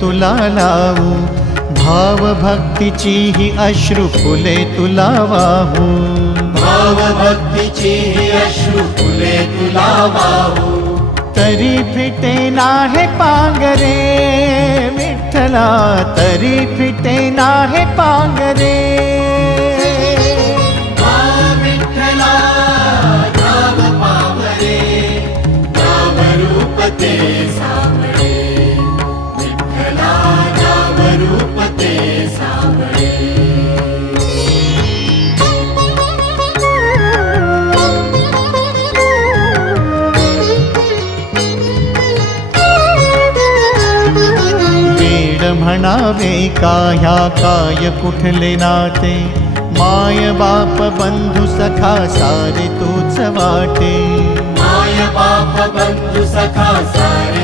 तुला लावू, भाव भक्तीची ही अश्रु फुले तुला वाहू, भाव भक्तीची ही अश्रु फुले तुला वाहू, तरी फिटे नाहे पांगरे विठ्ठला, तरी फिटे नाहे पांगरे। विठ्ठला नाम पावरे, नाम रूप ते सावळे, विठ्ठला नाम रूप ते सावळे। म्हणावे काह्या काय कुठले नाते, माय बाप बंधु सखा सारे तूच वाटे, माय बाप बंधु सखा सारे